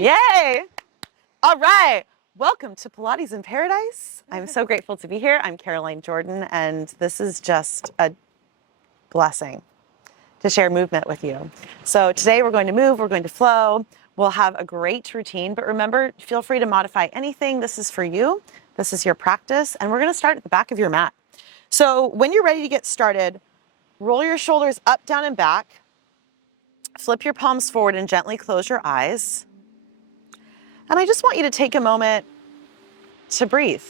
Yay! All right. Welcome to Pilates in Paradise. I'm so grateful to be here. I'm Caroline Jordan, and this is just a blessing to share movement with you. So today we're going to move, we're going to flow. We'll have a great routine, but remember, feel free to modify anything. This is for you. This is your practice, and we're going to start at the back of your mat. So when you're ready to get started, roll your shoulders up, down, and back. Flip your palms forward and gently close your eyes. And I just want you to take a moment to breathe.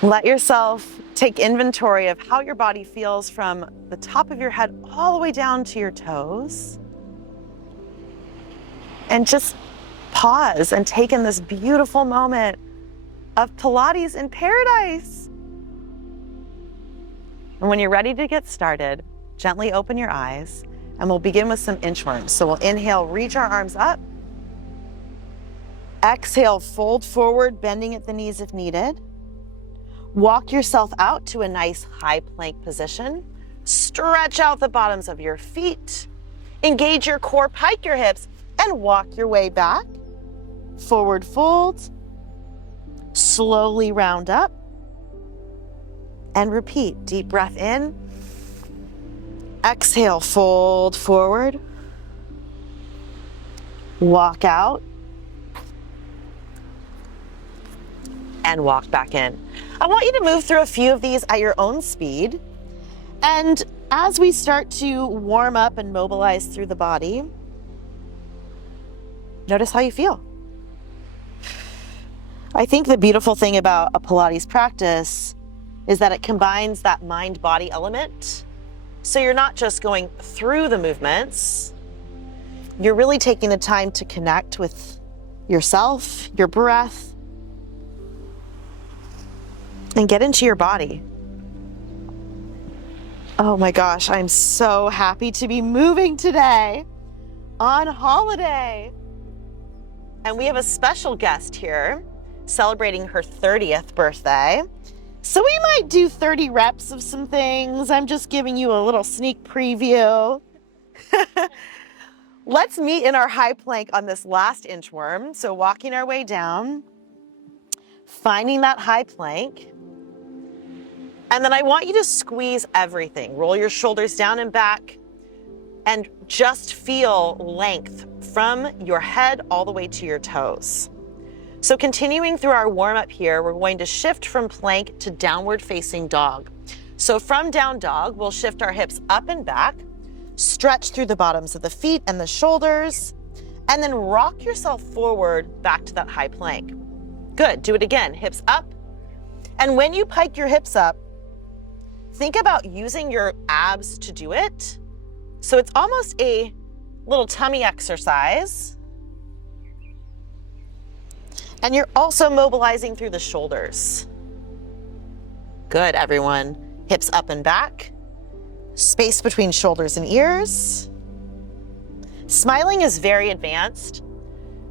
Let yourself take inventory of how your body feels from the top of your head all the way down to your toes. And just pause and take in this beautiful moment of Pilates in paradise. And when you're ready to get started, gently open your eyes and we'll begin with some inchworms. So we'll inhale, reach our arms up. Exhale, fold forward, bending at the knees if needed. Walk yourself out to a nice high plank position. Stretch out the bottoms of your feet. Engage your core, pike your hips, and walk your way back. Forward fold. Slowly round up. And repeat. Deep breath in. Exhale, fold forward. Walk out. And walk back in. I want you to move through a few of these at your own speed. And as we start to warm up and mobilize through the body, notice how you feel. I think the beautiful thing about a Pilates practice is that it combines that mind-body element. So you're not just going through the movements, you're really taking the time to connect with yourself, your breath, and get into your body. Oh my gosh, I'm so happy to be moving today on holiday. And we have a special guest here celebrating her 30th birthday. So we might do 30 reps of some things. I'm just giving you a little sneak preview. Let's meet in our high plank on this last inchworm. So walking our way down, finding that high plank. And then I want you to squeeze everything. Roll your shoulders down and back and just feel length from your head all the way to your toes. So continuing through our warm up here, we're going to shift from plank to downward facing dog. So from down dog, we'll shift our hips up and back, stretch through the bottoms of the feet and the shoulders, and then rock yourself forward back to that high plank. Good, do it again, hips up. And when you pike your hips up, think about using your abs to do it. So it's almost a little tummy exercise. And you're also mobilizing through the shoulders. Good, everyone. Hips up and back. Space between shoulders and ears. Smiling is very advanced.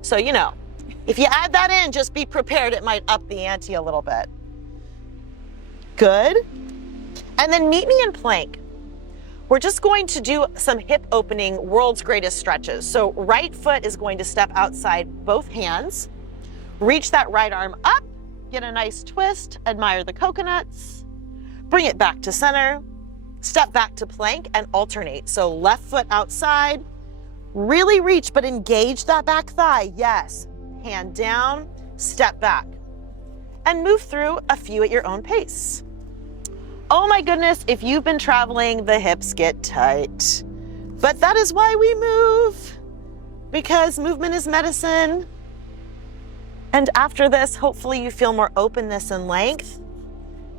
So, if you add that in, just be prepared. It might up the ante a little bit. Good. And then meet me in plank. We're just going to do some hip opening, world's greatest stretches. So right foot is going to step outside both hands. Reach that right arm up, get a nice twist, admire the coconuts, bring it back to center, step back to plank and alternate. So left foot outside, really reach, but engage that back thigh. Yes, hand down, step back, and move through a few at your own pace. Oh my goodness, if you've been traveling, the hips get tight. But that is why we move, because movement is medicine. And after this, hopefully you feel more openness and length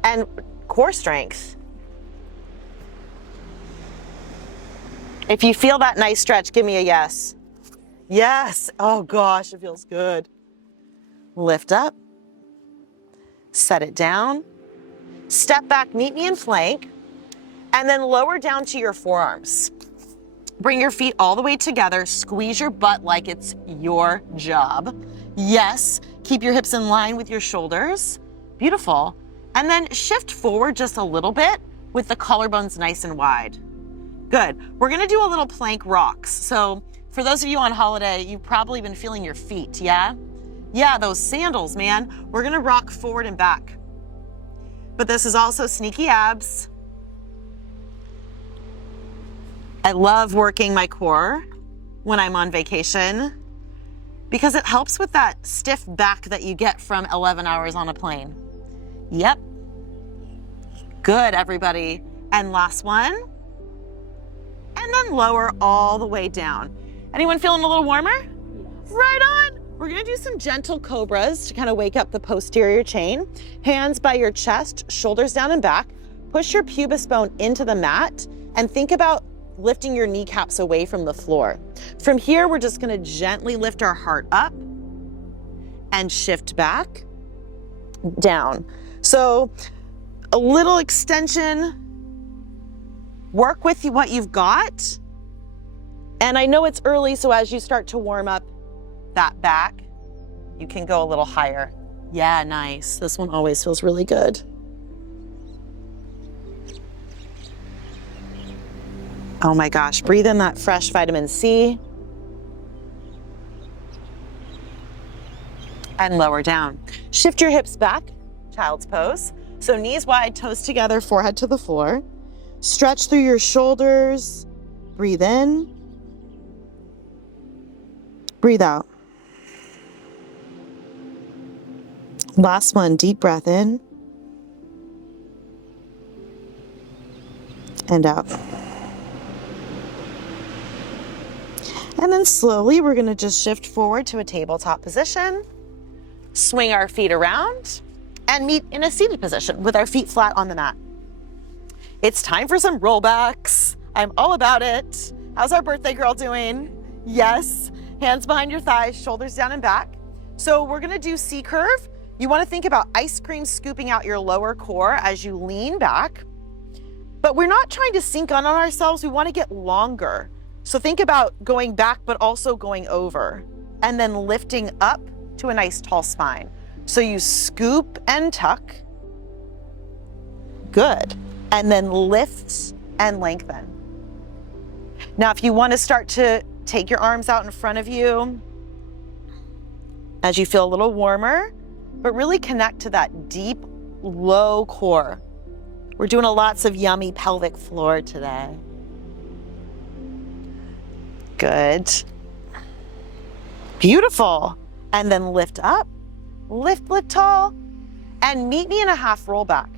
and core strength. If you feel that nice stretch, give me a yes. Yes. Oh gosh, it feels good. Lift up. Set it down. Step back, meet me in plank, and then lower down to your forearms. Bring your feet all the way together. Squeeze your butt like it's your job. Yes, keep your hips in line with your shoulders. Beautiful. And then shift forward just a little bit with the collarbones nice and wide. Good. We're gonna do a little plank rocks. So for those of you on holiday, you've probably been feeling your feet, yeah? Yeah, those sandals, man. We're gonna rock forward and back. But this is also sneaky abs. I love working my core when I'm on vacation because it helps with that stiff back that you get from 11 hours on a plane. Yep. Good, everybody. And last one. And then lower all the way down. Anyone feeling a little warmer? Yes. Right on. We're gonna do some gentle cobras to kind of wake up the posterior chain. Hands by your chest, shoulders down and back. Push your pubis bone into the mat and think about lifting your kneecaps away from the floor. From here, we're just gonna gently lift our heart up and shift back, down. So a little extension, work with what you've got. And I know it's early, so as you start to warm up that back, you can go a little higher. Yeah, nice. This one always feels really good. Oh my gosh, breathe in that fresh vitamin C. And lower down. Shift your hips back, child's pose. So knees wide, toes together, forehead to the floor. Stretch through your shoulders. Breathe in. Breathe out. Last one, deep breath in. And out. And then slowly, we're gonna just shift forward to a tabletop position, swing our feet around, and meet in a seated position with our feet flat on the mat. It's time for some rollbacks. I'm all about it. How's our birthday girl doing? Yes, hands behind your thighs, shoulders down and back. So we're gonna do C curve. You wanna think about ice cream scooping out your lower core as you lean back, but we're not trying to sink on ourselves, we wanna get longer. So think about going back, but also going over, and then lifting up to a nice tall spine. So you scoop and tuck. Good. And then lift and lengthen. Now, if you want to start to take your arms out in front of you as you feel a little warmer, but really connect to that deep, low core. We're doing lots of yummy pelvic floor today. Good. Beautiful. And then lift up, lift tall, and meet me in a half roll back.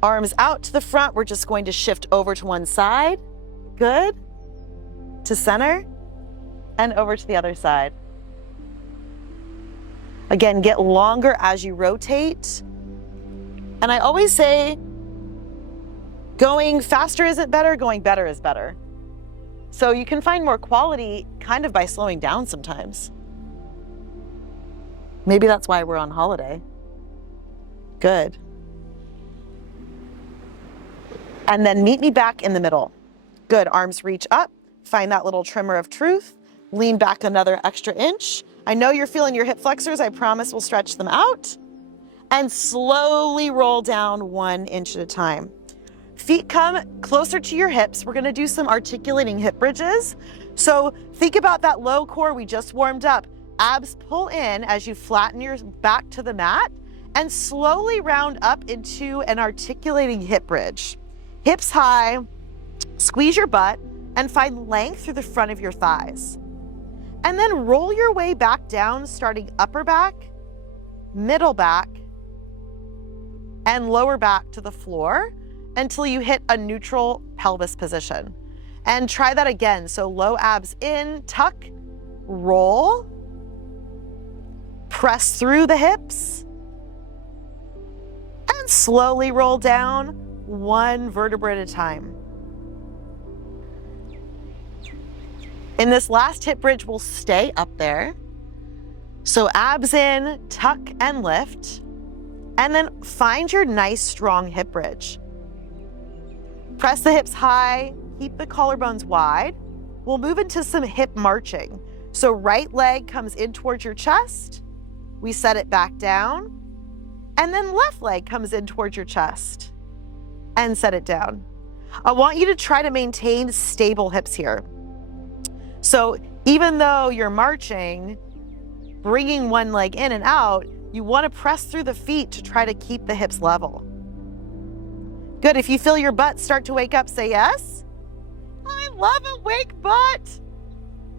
Arms out to the front. We're just going to shift over to one side. Good. To center and over to the other side. Again, get longer as you rotate. And I always say, going faster isn't better, going better is better. So you can find more quality kind of by slowing down sometimes. Maybe that's why we're on holiday. Good. And then meet me back in the middle. Good, arms reach up, find that little tremor of truth, lean back another extra inch. I know you're feeling your hip flexors, I promise we'll stretch them out. And slowly roll down 1 inch at a time. Feet come closer to your hips. We're gonna do some articulating hip bridges. So think about that low core we just warmed up. Abs pull in as you flatten your back to the mat and slowly round up into an articulating hip bridge. Hips high, squeeze your butt and find length through the front of your thighs. And then roll your way back down, starting upper back, middle back, and lower back to the floor until you hit a neutral pelvis position. And try that again. So low abs in, tuck, roll, press through the hips, and slowly roll down 1 vertebra at a time. In this last hip bridge, we'll stay up there. So abs in, tuck and lift, and then find your nice strong hip bridge. Press the hips high, keep the collarbones wide. We'll move into some hip marching. So right leg comes in towards your chest. We set it back down. And then left leg comes in towards your chest and set it down. I want you to try to maintain stable hips here. So even though you're marching, bringing one leg in and out, you want to press through the feet to try to keep the hips level. Good. If you feel your butt start to wake up, say yes. I love a wake butt.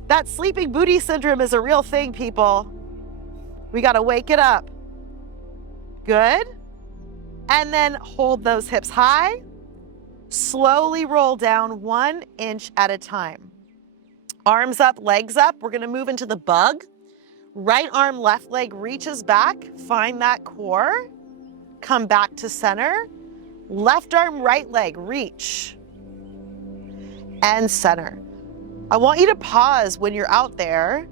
That sleeping booty syndrome is a real thing, people. We got to wake it up. Good. And then hold those hips high. Slowly roll down 1 inch at a time. Arms up, legs up. We're going to move into the bug. Right arm, left leg reaches back. Find that core. Come back to center. Left arm, right leg, reach. And center. I want you to pause when you're out there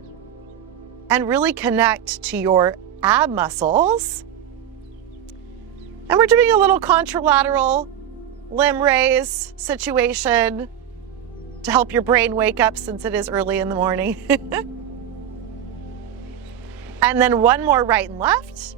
and really connect to your ab muscles. And we're doing a little contralateral limb raise situation to help your brain wake up since it is early in the morning. And then one more right and left.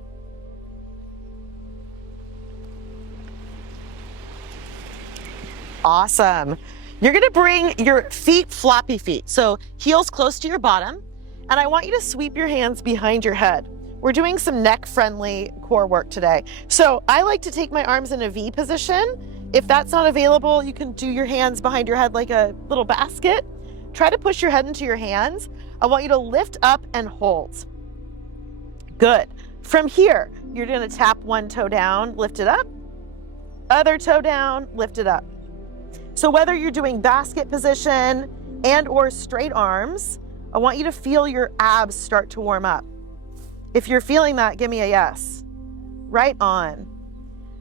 Awesome. You're gonna bring your feet, floppy feet. So heels close to your bottom. And I want you to sweep your hands behind your head. We're doing some neck-friendly core work today. So I like to take my arms in a V position. If that's not available, you can do your hands behind your head like a little basket. Try to push your head into your hands. I want you to lift up and hold. Good. From here, you're gonna tap one toe down, lift it up. Other toe down, lift it up. So whether you're doing basket position and or straight arms, I want you to feel your abs start to warm up. If you're feeling that, give me a yes. Right on.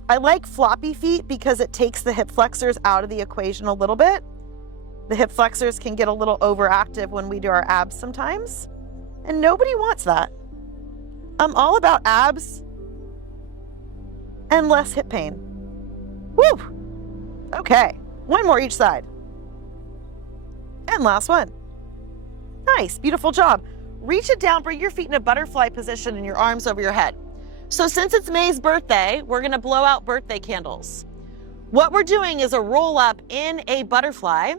I like floppy feet because it takes the hip flexors out of the equation a little bit. The hip flexors can get a little overactive when we do our abs sometimes, and nobody wants that. I'm all about abs and less hip pain. Woo! Okay, one more each side. And last one. Nice, beautiful job. Reach it down, bring your feet in a butterfly position and your arms over your head. So since it's May's birthday, we're gonna blow out birthday candles. What we're doing is a roll up in a butterfly,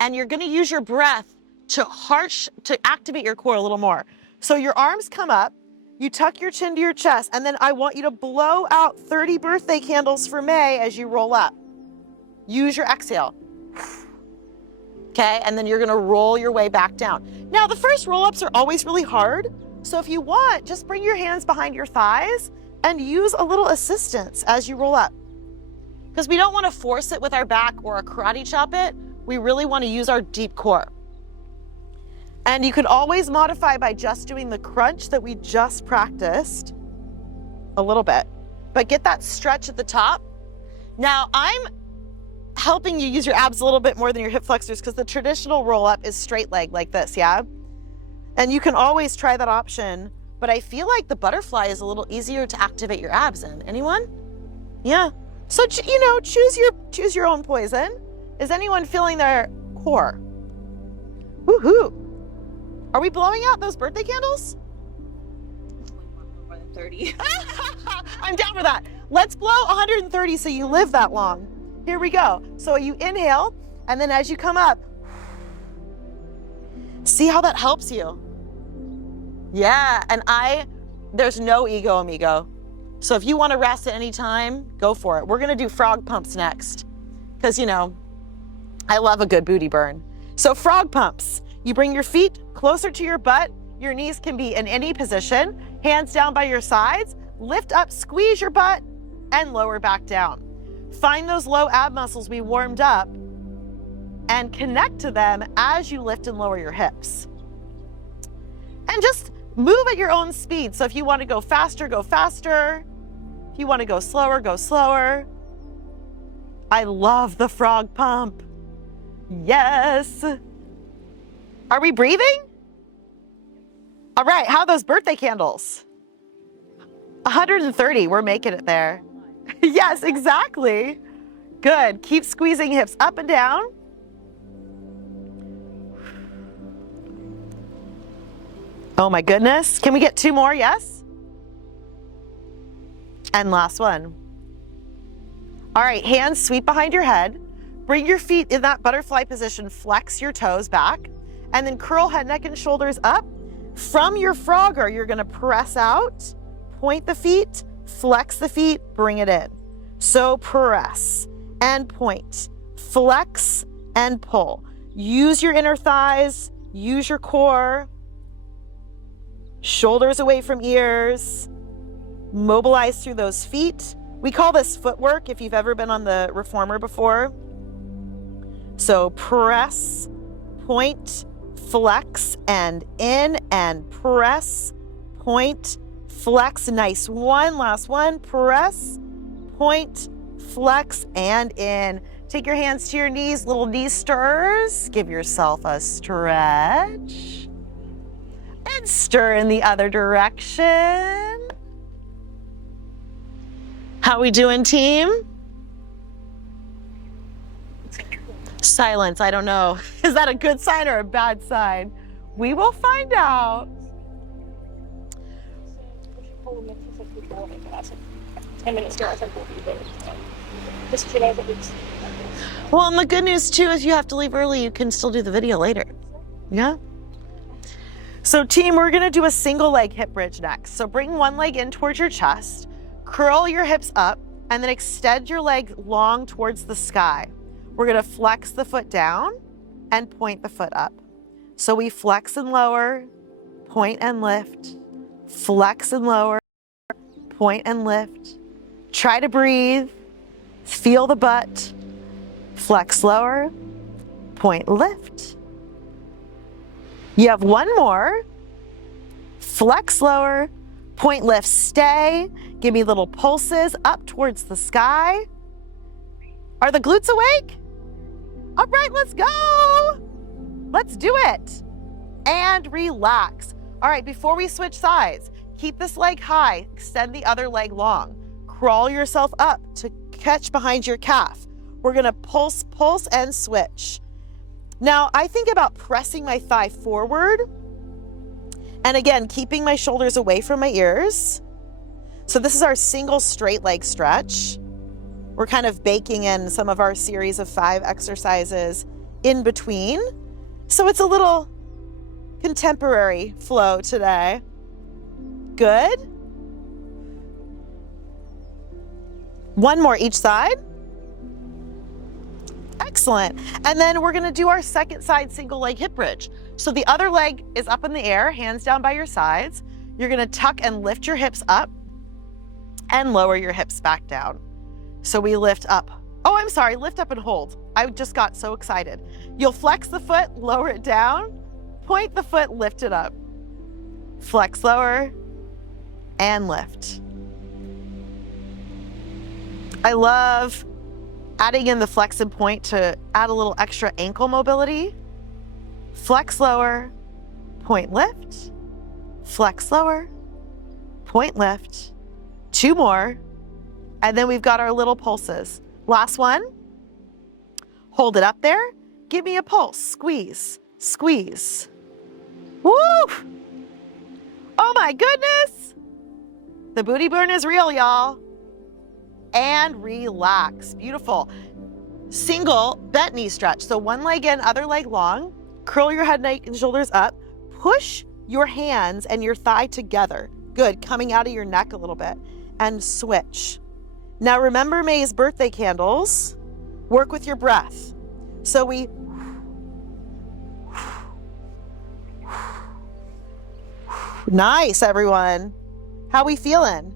and you're gonna use your breath to activate your core a little more. So your arms come up, you tuck your chin to your chest, and then I want you to blow out 30 birthday candles for May as you roll up. Use your exhale. Okay, and then you're gonna roll your way back down. Now, the first roll-ups are always really hard, so if you want, just bring your hands behind your thighs and use a little assistance as you roll up. Because we don't wanna force it with our back or a karate chop it, we really wanna use our deep core. And you can always modify by just doing the crunch that we just practiced a little bit, but get that stretch at the top. Now, I'm helping you use your abs a little bit more than your hip flexors because the traditional roll up is straight leg like this, yeah? And you can always try that option, but I feel like the butterfly is a little easier to activate your abs in. Anyone? Yeah. So, choose your own poison. Is anyone feeling their core? Woohoo. Are we blowing out those birthday candles? More than 30. I'm down for that. Let's blow 130 so you live that long. Here we go. So you inhale, and then as you come up, see how that helps you? Yeah, and there's no ego amigo. So if you want to rest at any time, go for it. We're gonna do frog pumps next, because I love a good booty burn. So frog pumps, you bring your feet closer to your butt, your knees can be in any position, hands down by your sides, lift up, squeeze your butt, and lower back down. Find those low ab muscles we warmed up and connect to them as you lift and lower your hips. And just move at your own speed. So if you want to go faster, go faster. If you want to go slower, go slower. I love the frog pump. Yes. Are we breathing? All right, how are those birthday candles? 130, we're making it there. Yes, exactly. Good. Keep squeezing hips up and down. Oh my goodness. Can we get 2 more? Yes? And last one. All right, hands sweep behind your head. Bring your feet in that butterfly position, flex your toes back, and then curl head, neck, and shoulders up. From your frogger, you're gonna press out, point the feet, flex the feet, bring it in. So press and point, flex and pull. Use your inner thighs, use your core, shoulders away from ears, mobilize through those feet. We call this footwork if you've ever been on the reformer before. So press, point, flex, and in, and press, point, flex. Nice one, last one. Press, point, flex, and in. Take your hands to your knees, little knee stirs. Give yourself a stretch. And stir in the other direction. How we doing, team? Silence, I don't know. Is that a good sign or a bad sign? We will find out. Well, and the good news too is you have to leave early, you can still do the video later. Yeah? So team, we're gonna do a single leg hip bridge next. So bring one leg in towards your chest, curl your hips up, and then extend your leg long towards the sky. We're gonna flex the foot down and point the foot up. So we flex and lower, point and lift, flex and lower, point and lift. Try to breathe, feel the butt, flex lower, point lift. You have one more, flex lower, point lift, stay. Give me little pulses up towards the sky. Are the glutes awake? All right, let's go. Let's do it. And relax. All right, before we switch sides, keep this leg high, extend the other leg long. Crawl yourself up to catch behind your calf. We're gonna pulse, pulse, and switch. Now, I think about pressing my thigh forward, and again, keeping my shoulders away from my ears. So this is our single straight leg stretch. We're kind of baking in some of our series of 5 exercises in between. So it's a little contemporary flow today. Good. One more each side. Excellent. And then we're gonna do our second side single leg hip bridge. So the other leg is up in the air, hands down by your sides. You're gonna tuck and lift your hips up and lower your hips back down. So we lift up. Oh, I'm sorry, lift up and hold. I just got so excited. You'll flex the foot, lower it down, point the foot, lift it up. Flex lower and lift. I love adding in the flex and point to add a little extra ankle mobility. Flex lower, point lift, flex lower, point lift. 2 more. And then we've got our little pulses. Last one. Hold it up there. Give me a pulse. Squeeze, squeeze. Woo! Oh my goodness. The booty burn is real, y'all. And relax. Beautiful. Single bent knee stretch. So one leg in, other leg long. Curl your head, neck, and shoulders up. Push your hands and your thigh together. Good. Coming out of your neck a little bit. And switch. Now remember May's birthday candles. Work with your breath. So we nice, everyone. How we feeling?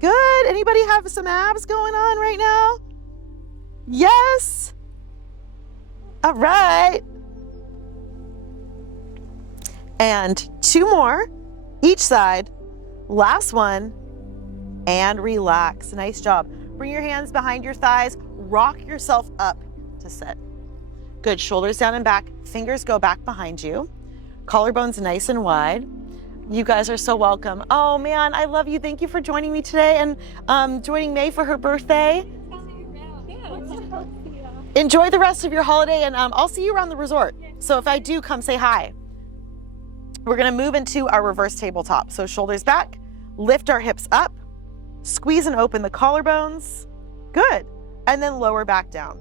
Good. Anybody have some abs going on right now? Yes. All right. And 2 more each side. Last one. And relax. Nice job. Bring your hands behind your thighs. Rock yourself up to sit. Good. Shoulders down and back. Fingers go back behind you. Collarbones nice and wide. You guys are so welcome. Oh man, I love you. Thank you for joining me today and joining May for her birthday. Enjoy the rest of your holiday, and I'll see you around the resort. So if I do, come say hi. We're gonna move into our reverse tabletop. So shoulders back, lift our hips up, squeeze and open the collarbones. Good. And then lower back down.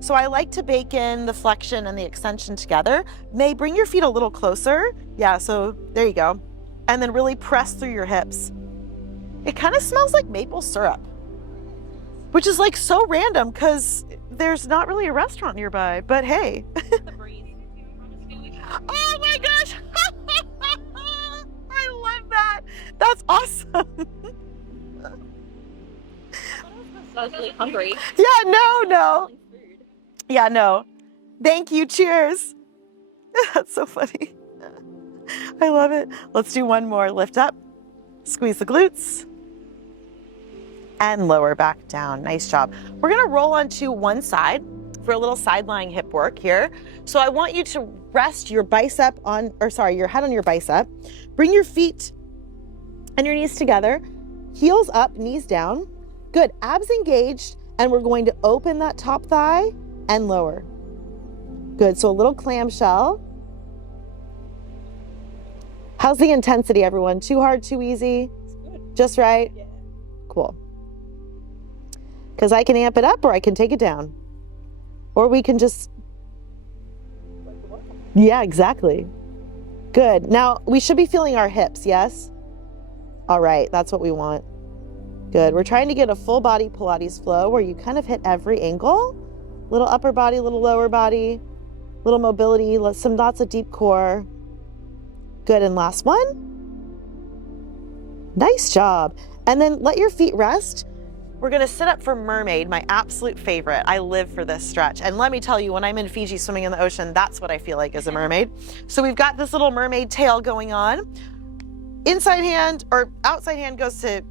So I like to bake in the flexion and the extension together. May bring your feet a little closer. Yeah, so there you go. And then really press through your hips. It kind of smells like maple syrup, which is like so random because there's not really a restaurant nearby, but hey. The breeze. Oh my gosh. I love that. That's awesome. I was really hungry. Yeah, no. Yeah, no. Thank you. Cheers. That's so funny. I love it. Let's do one more. Lift up, squeeze the glutes, and lower back down. Nice job. We're gonna roll onto one side for a little side lying hip work here. So I want you to rest your bicep on, your head on your bicep. Bring your feet and your knees together, heels up, knees down. Good, abs engaged, and we're going to open that top thigh and lower. Good, so a little clamshell. How's the intensity, everyone? Too hard, too easy? Just right? Yeah. Cool. Because I can amp it up or I can take it down. Or we can just, yeah, exactly. Good. Now, we should be feeling our hips, yes? All right, that's what we want. Good. We're trying to get a full body Pilates flow where you kind of hit every angle. Little upper body, little lower body, little mobility, lots of deep core. Good, and last one. Nice job. And then let your feet rest. We're gonna sit up for mermaid, my absolute favorite. I live for this stretch. And let me tell you, when I'm in Fiji swimming in the ocean, that's what I feel like as a mermaid. So we've got this little mermaid tail going on. Inside hand or outside hand goes to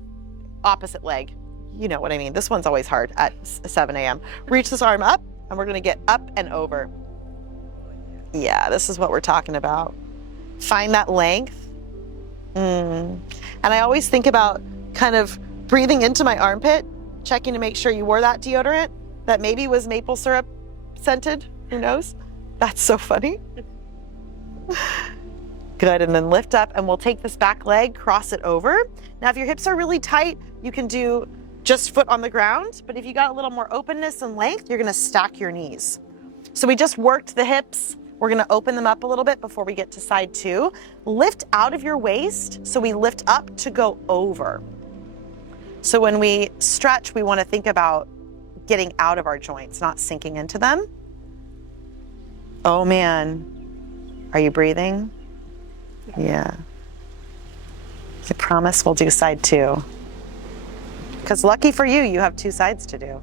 opposite leg. You know what I mean. This one's always hard at 7 a.m. Reach this arm up and we're gonna get up and over. Yeah, this is what we're talking about. Find that length. And I always think about kind of breathing into my armpit, checking to make sure you wore that deodorant that maybe was maple syrup scented. Who knows? That's so funny. Good, and then lift up and we'll take this back leg, cross it over. Now, if your hips are really tight, you can do just foot on the ground, but if you got a little more openness and length, you're gonna stack your knees. So we just worked the hips. We're gonna open them up a little bit before we get to side two. Lift out of your waist, so we lift up to go over. So when we stretch, we wanna think about getting out of our joints, not sinking into them. Oh man, are you breathing? Yeah. I promise we'll do side two. Because lucky for you, you have two sides to do.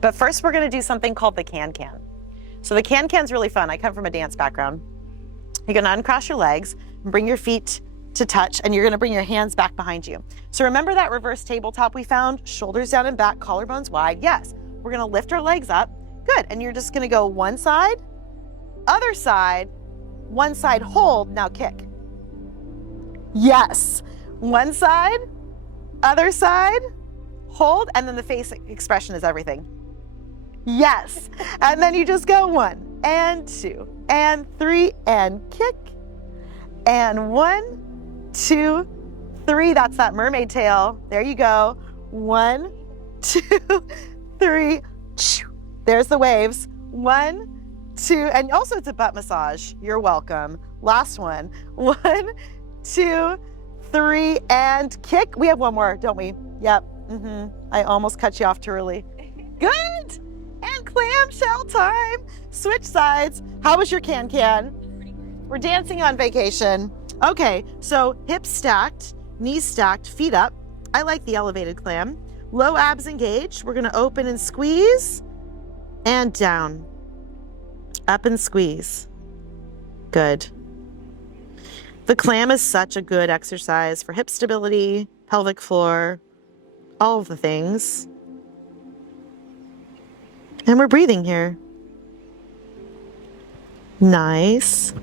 But first we're gonna do something called the can-can. So the can-can's really fun. I come from a dance background. You're gonna uncross your legs and bring your feet to touch, and you're gonna bring your hands back behind you. So remember that reverse tabletop we found? Shoulders down and back, collarbones wide. Yes, we're gonna lift our legs up. Good, and you're just gonna go one side, other side, one side, hold, now kick. Yes, one side, other side, hold, and then the face expression is everything. Yes, and then you just go 1 and 2 and 3 and kick, and 1, 2, 3, that's that mermaid tail. There you go. 1, 2, 3, there's the waves. 1, 2, and also it's a butt massage. You're welcome. Last one. 1, 2, 3, and kick. We have one more, don't we? Yep. I almost cut you off too early. Good. And clamshell time. Switch sides. How was your can-can? We're dancing on vacation. Okay, so hips stacked, knees stacked, feet up. I like the elevated clam. Low abs engaged. We're gonna open and squeeze and down. Up and squeeze. Good. The clam is such a good exercise for hip stability, pelvic floor, all of the things. And we're breathing here. Nice.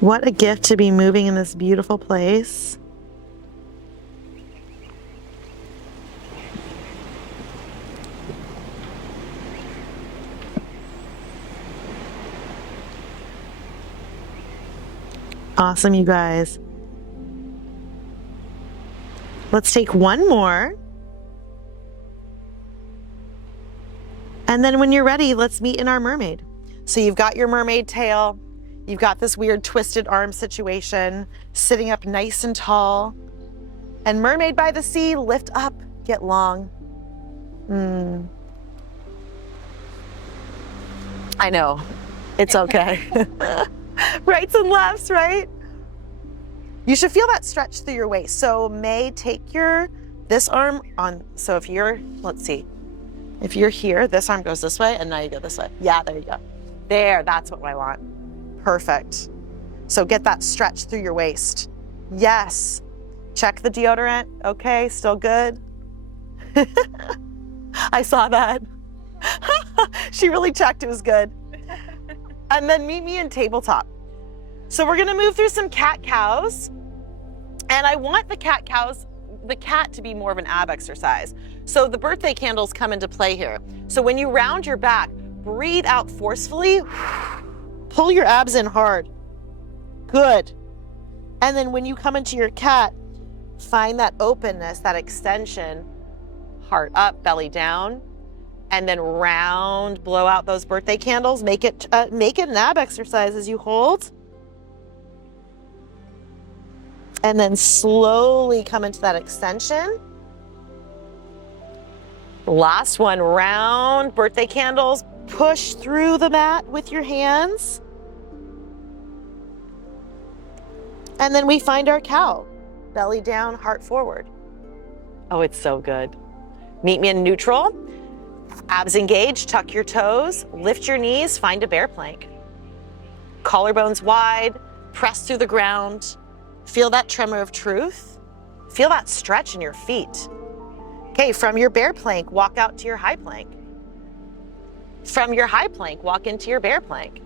What a gift to be moving in this beautiful place. Awesome, you guys. Let's take one more. And then when you're ready, let's meet in our mermaid. So you've got your mermaid tail, you've got this weird twisted arm situation, sitting up nice and tall. And mermaid by the sea, lift up, get long. I know, it's okay. Rights and lefts, right? You should feel that stretch through your waist. So May, take this arm on, so if you're, let's see, if you're here, this arm goes this way and now you go this way. Yeah, there you go. There, that's what I want. Perfect. So get that stretch through your waist. Yes. Check the deodorant. Okay, still good. I saw that. She really checked it was good. And then meet me in tabletop. So we're gonna move through some cat-cows. And I want the cat to be more of an ab exercise. So the birthday candles come into play here. So when you round your back, breathe out forcefully, pull your abs in hard. Good. And then when you come into your cat, find that openness, that extension, heart up, belly down, and then round, blow out those birthday candles. Make it an ab exercise as you hold. And then slowly come into that extension. Last one, round, birthday candles, push through the mat with your hands. And then we find our cow, belly down, heart forward. Oh, it's so good. Meet me in neutral. Abs engaged, tuck your toes, lift your knees, find a bear plank. Collarbones wide, press through the ground. Feel that tremor of truth. Feel that stretch in your feet. Okay, from your bear plank, walk out to your high plank. From your high plank, walk into your bear plank.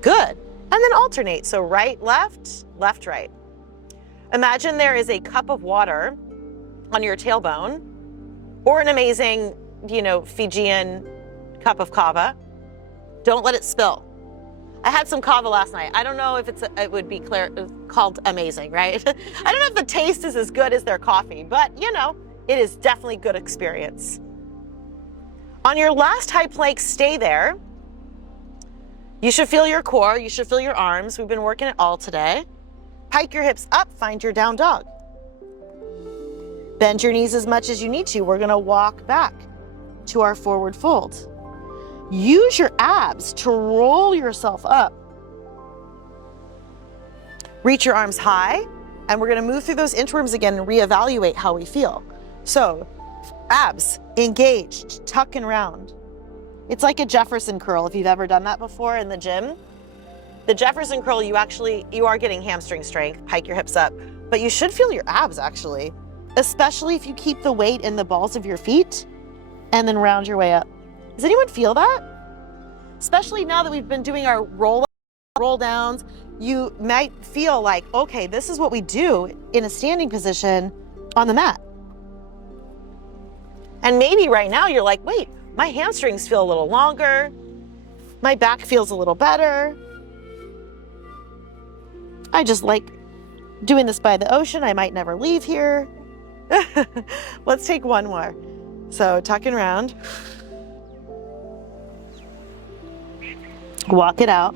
Good. And then alternate. So right, left, right. Imagine there is a cup of water on your tailbone or an amazing, Fijian cup of kava. Don't let it spill. I had some kava last night. I don't know if it would be called amazing, right? I don't know if the taste is as good as their coffee, but it is definitely good experience. On your last high plank, stay there. You should feel your core, you should feel your arms. We've been working it all today. Pike your hips up, find your down dog. Bend your knees as much as you need to. We're gonna walk back to our forward fold. Use your abs to roll yourself up. Reach your arms high, and we're gonna move through those inchworms again and reevaluate how we feel. So, abs engaged, tuck and round. It's like a Jefferson curl if you've ever done that before in the gym. The Jefferson curl, you are getting hamstring strength, pike your hips up, but you should feel your abs actually, especially if you keep the weight in the balls of your feet and then round your way up. Does anyone feel that? Especially now that we've been doing our roll downs, you might feel like, okay, this is what we do in a standing position on the mat. And maybe right now you're like, wait, my hamstrings feel a little longer. My back feels a little better. I just like doing this by the ocean. I might never leave here. Let's take one more. So tuck and round. Walk it out.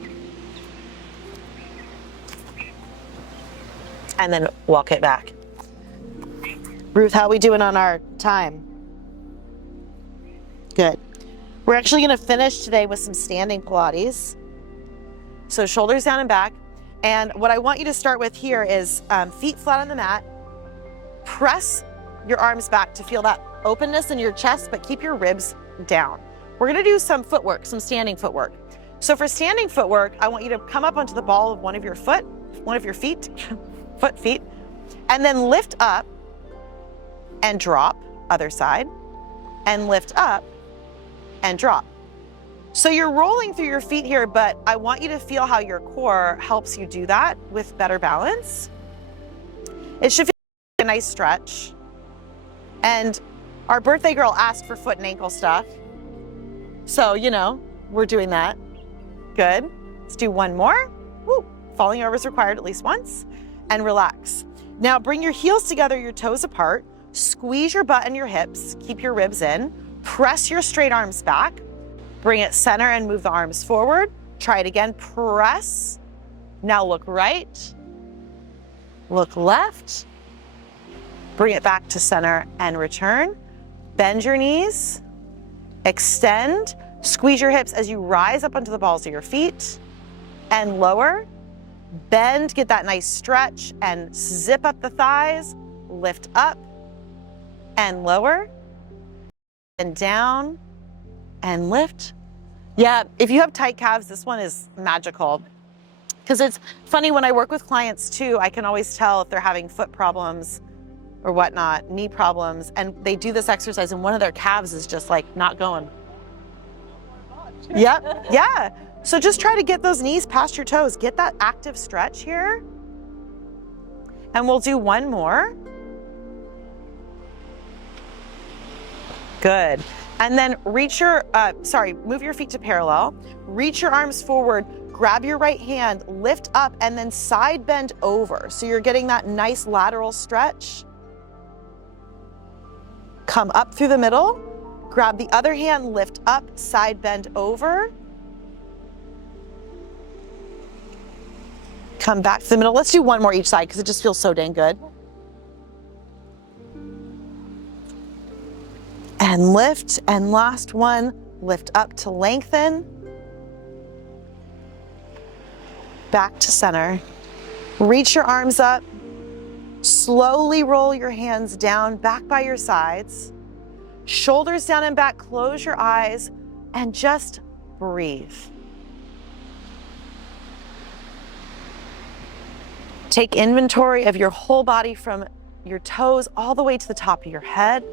And then walk it back. Ruth, how are we doing on our time? Good. We're actually gonna finish today with some standing Pilates. So shoulders down and back. And what I want you to start with here is feet flat on the mat. Press your arms back to feel that openness in your chest, but keep your ribs down. We're gonna do some footwork, some standing footwork. So for standing footwork, I want you to come up onto the ball of one of your feet, feet, and then lift up and drop, other side, and lift up and drop. So you're rolling through your feet here, but I want you to feel how your core helps you do that with better balance. It should feel like a nice stretch. And our birthday girl asked for foot and ankle stuff. So, we're doing that. Good. Let's do one more. Woo. Falling over is required at least once. And relax. Now bring your heels together, your toes apart. Squeeze your butt and your hips. Keep your ribs in. Press your straight arms back. Bring it center and move the arms forward. Try it again, press. Now look right, look left. Bring it back to center and return. Bend your knees, extend, squeeze your hips as you rise up onto the balls of your feet and lower. Bend, get that nice stretch and zip up the thighs, lift up and lower and down and lift. Yeah, if you have tight calves, this one is magical. Because it's funny, when I work with clients too, I can always tell if they're having foot problems or whatnot, knee problems, and they do this exercise and one of their calves is just like not going. Yep, yeah. So just try to get those knees past your toes. Get that active stretch here. And we'll do one more. Good. And then reach your, move your feet to parallel. Reach your arms forward, grab your right hand, lift up, and then side bend over. So you're getting that nice lateral stretch. Come up through the middle, grab the other hand, lift up, side bend over. Come back to the middle. Let's do one more each side because it just feels so dang good. And lift, and last one, lift up to lengthen. Back to center. Reach your arms up. Slowly roll your hands down, back by your sides. Shoulders down and back, close your eyes, and just breathe. Take inventory of your whole body from your toes all the way to the top of your head.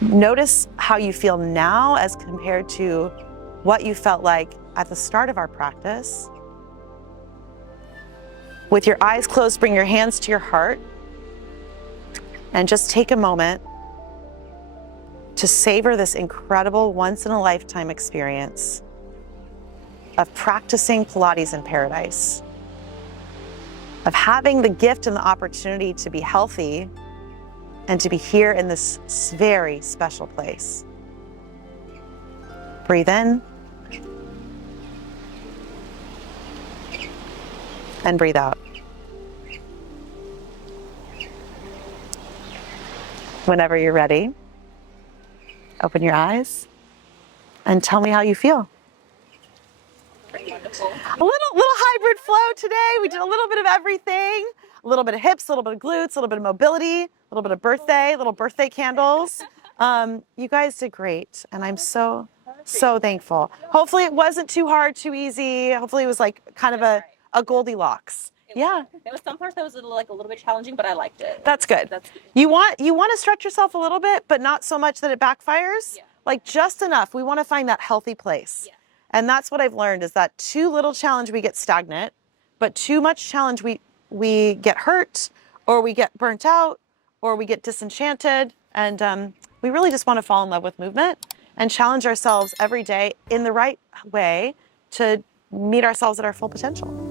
Notice how you feel now as compared to what you felt like at the start of our practice. With your eyes closed, bring your hands to your heart and just take a moment to savor this incredible once-in-a-lifetime experience of practicing Pilates in paradise, of having the gift and the opportunity to be healthy and to be here in this very special place. Breathe in and breathe out. Whenever you're ready, open your eyes and tell me how you feel. Wonderful. A little hybrid flow today. We did a little bit of everything. A little bit of hips, a little bit of glutes, a little bit of mobility, a little bit of birthday, little birthday candles. You guys did great, and I'm so thankful. Hopefully it wasn't too hard, too easy. Hopefully it was like kind of a Goldilocks. Yeah. There was some parts that was a little bit challenging, but I liked it. That's good. That's good. You want to stretch yourself a little bit, but not so much that it backfires. Yeah. Like just enough. We want to find that healthy place. Yeah. And that's what I've learned is that too little challenge we get stagnant, but too much challenge we get hurt, or we get burnt out, or we get disenchanted. And we really just want to fall in love with movement and challenge ourselves every day in the right way to meet ourselves at our full potential.